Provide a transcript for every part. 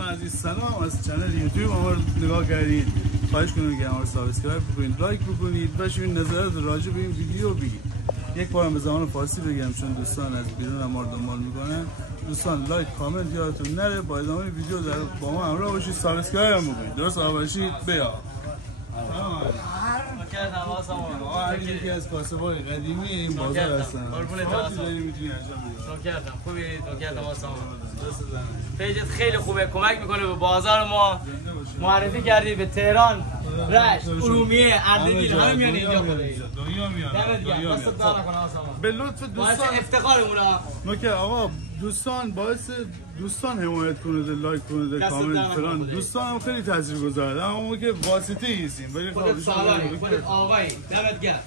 عزیز سلام از چنل یوتیوب ما رو نگاه کردید. خواهش کنم که ما رو سابسکرایب بکنید، لایک بکنید و شما نظرات راجع به این ویدیو بگید. یک بارم به زبان فارسی بگم چون دوستان از بیرون ما رو دنبال میکنن. دوستان لایک کامنت یادتون نره. با ادامه ویدیو با ما همراه باشید، سابسکرایب هم بکنید. درست باشید. بیا سلام علیکم. یکی از کاسبای قدیمی این بازار هستن. پیجت خیلی خوبه، کمک میکنه به بازار ما. معرفی کردی به تهران، رشت، ارومیه، اردبیل، همه میان اینجا. دنیا میان. به لطف دوستان افتخارمونه. نوکر آقا، دوستان حمایت کنید، لایک کنید، کامنت فلان. دوستان هم خیلی تاثیرگذاره، اما ما که واسطه ایستیم. ولی خودت سالاری، خودت آقایی، دمت گرم.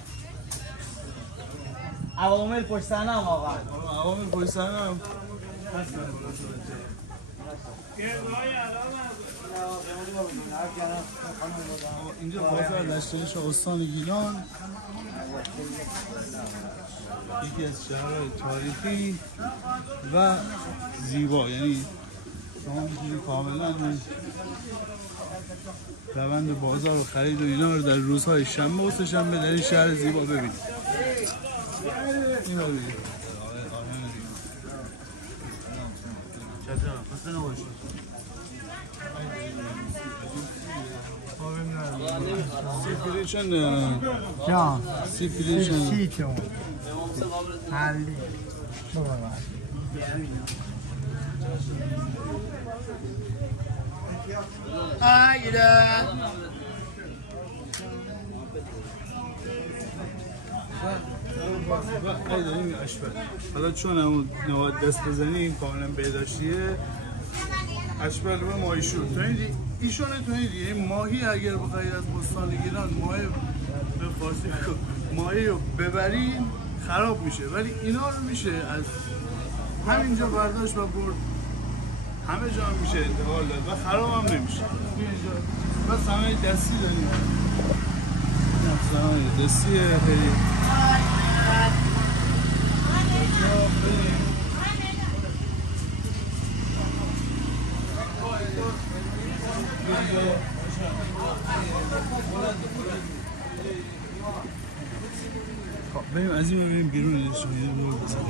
عوامل پشت صحنه هم آقا. عوامل پشت صحنه هم اینجا بازار لشکریش استان گیلان، یکی از شهرهای تاریخی و زیبا. یعنی شما میتونید کاملا روند بازار و خرید و اینا رو در روزهای شنبه و سه‌شنبه در این شهر زیبا ببینید. این رو ببینید. سیپریشن جان سیپریشن سیتون حالی حالا چون همون نواد دست بزنیم کاملا بهداشتیه. اشبال و ماهیشو ایشون این ماهی اگر بخواید از بستان گیلان ماهی به فارسی ماهی رو ببرین خراب میشه، ولی اینا رو میشه از همینجا برداشت و برد، همه جا هم میشه انتقال داد و خراب هم نمیشه. اینجا بس همه دستی داریم، همه دستیه. خیلی بریم از این ببینیم بیرون ازشون یه دور بزنیم.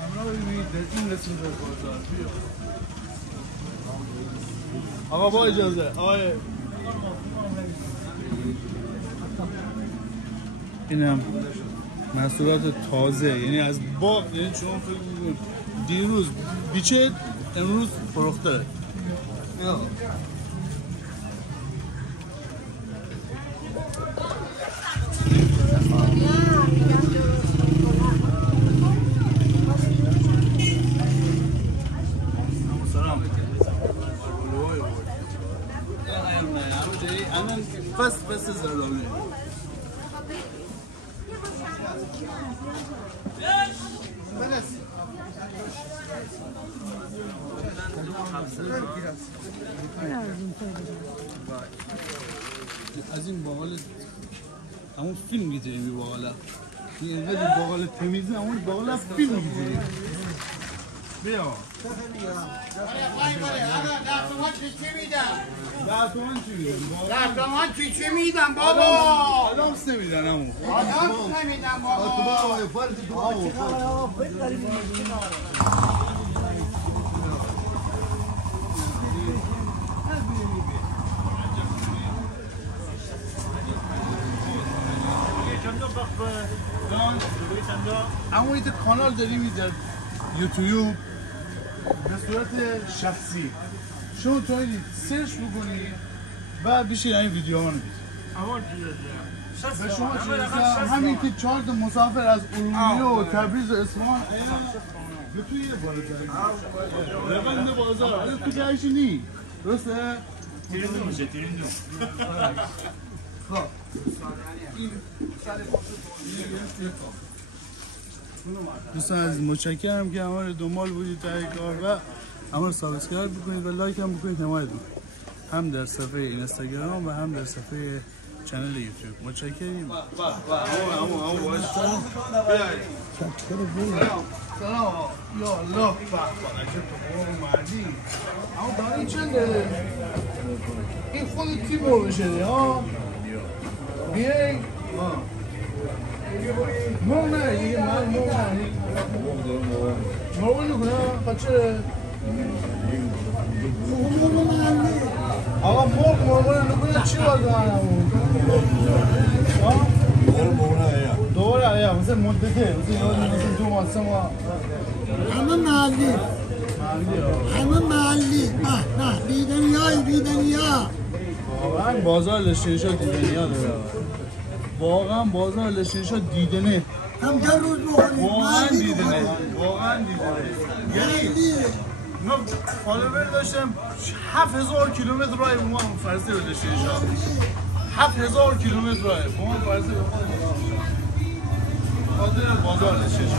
همراه ببینید در این رسیم در بازار. آقا با اجازه آقای این هم محصولات تازه، یعنی از باغ. یعنی شما فکر می‌کنید دیروز بیچه امروز فروخته. بس زردالو از این باقال همون فیلم میگیریم. این باقالا این اینقدر باقال تمیزه، همون باقالا فیلم میگیریم. بیا 10 تومن چی میدم؟ 10 تومن چی میدم؟ 10 تومن چی میدم بابا؟ آدامس نمیدن همون. آدامس نمیدم بابا. اما این کانال داریم در یوتیوب به صورت شخصی. شما تو این سرچ بکنید و بشید این ویدیو ها رو بدید. به شما چه همین که 4 تا مسافر از ارومیه و تبریز و اصفهان به توی بالاتر روند بازار تو جایشی نی درسته؟ تیریندو میشه تیریندو. خب دوستان عزیز متشکرم که همه رو دنبال بودید تا این کار و همه رو سابسکرایب بکنید و لایک هم بکنید، حمایت بکنید هم در صفحه اینستاگرام و هم در صفحه چنل یوتیوب متشکریم. همون باش. بیاید. سلام. یا الله عجب تو مردی. اما داری چنده؟ این خود تیمور بشه ها. بیای. مرغ نه دیگه من مرغ نه. مرغ نکنه بچه. آقا مرغ نکنه چی باید دارم؟ دوباره آیا مثل مدته مثل 2 ماه 3 ماه همه محلی نه بیدنیا واقعا بازار لشنشا دیدنیا داره واقعا بازار لشنشا دیدنه هم در روز بخوریم واقعا دیدنه یعنی من فالوور داشتم 7000 کیلومتر راه با من فرضی به لشنشا 7000 کیلومتر راه با من فرضی به خاطر بازار لشنشا